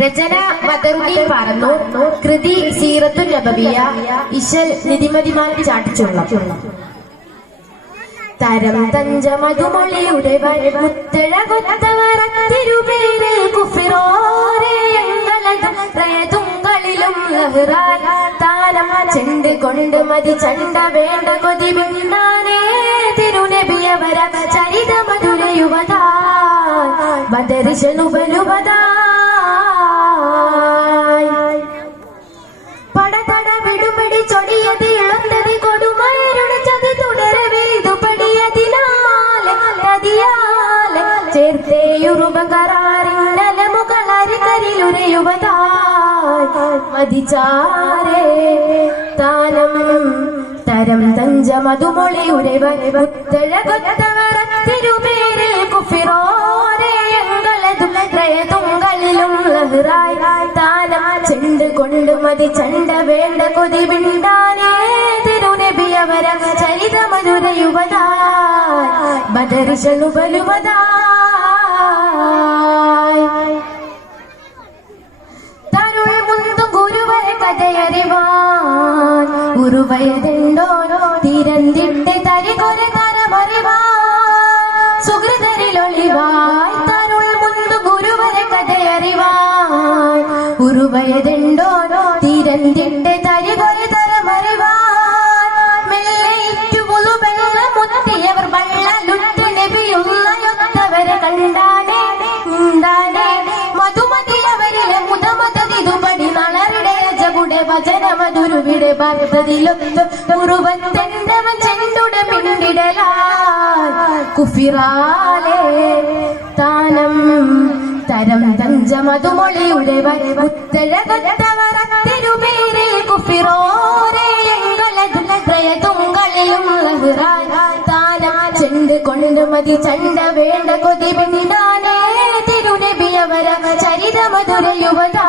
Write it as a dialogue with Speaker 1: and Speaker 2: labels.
Speaker 1: രചന ബദറുദ്ദീൻ പറഞ്ഞു കൃതി സീറത്തു നബവിയ ഇശൽ നിതിമതിമാൻ ചാട്ടിച്ചുള്ള. തരം തഞ്ച മധുമൊളിയുടെ മുത്തഴകൊത്തവറത്തിരുപേര് കുഫിറോരേയങ്ങളതും പ്രയതുങ്കളിലും ലഹ്റാൻ താനം ചെണ്ട് കൊണ്ട് മതി ചണ്ട വേണ്ട കൊതി വിണ്ണാനേ തിരുനബിയവര ചരിത മധുര യുവതാ ബദരിശനു ബലുവതായി പടതട വിടുപിടി ചൊടിയത് ഇളന്തതി കൊടുമയരുടെ ചതി തുടരവേ ഇത് പടിയതിനാലെ നദിയാലെ ചേർത്തേയുറുപകരാറിന്നല മുകളരി കരിലുരയുവതായി മതിചാരേ താനം തരം തഞ്ച മധുമൊളി ഉരവൻ മുത്തഴകൊത്തവർ ലഹ്റായി താനം ചെണ്ട് കൊണ്ട് മതി ചണ്ട വേണ്ട കൊതി വിണ്ടാനേ. തിരുനബിയവര ചരിത മധുര യുവതാ ബദർശനു ബലുവതായി തരുൾ മുന്തും ഗുരുവരെ കഥയറിവാൻ. ഉറുവയതുണ്ടോരോ തിരന്തിട്ട് തരികൊരു കരമറിവാൻ. സുഹൃതരിലൊളിവായി ഉറുവയതുണ്ടോരോ തിരന്തിട്ട് തരികൊരു തരമറിവാൻ വെള്ളമുത്തിയവർ വള്ളലുറ്റ് നബിയുള്ളയൊത്തവരെ കണ്ടാനേ ഉണ്ടാനേ മധുമതിയവരിലെ മുതമതതിതുപടി നളരുടെ രജകുടെ വചന മധുരുവിടെ ഭക്തതിലൊത്ത് മുറുവത്തെണ്ടവൻ ചെണ്ടുട മിണ്ടിടലാ കുഫിറാ കരം തഞ്ച മധുമൊളിയുടെ ഉത്തരകത്തവറത്തിരുപേരെ കുഫിറോരെ എങ്കളതുലത്രയ തുങ്കളിലും ചെണ്ട് കൊണ്ട് മതി ചണ്ട വേണ്ട കൊതി പിണ്ടാനേ തിരുനബിയവര ചരിത മധുര യുവതാ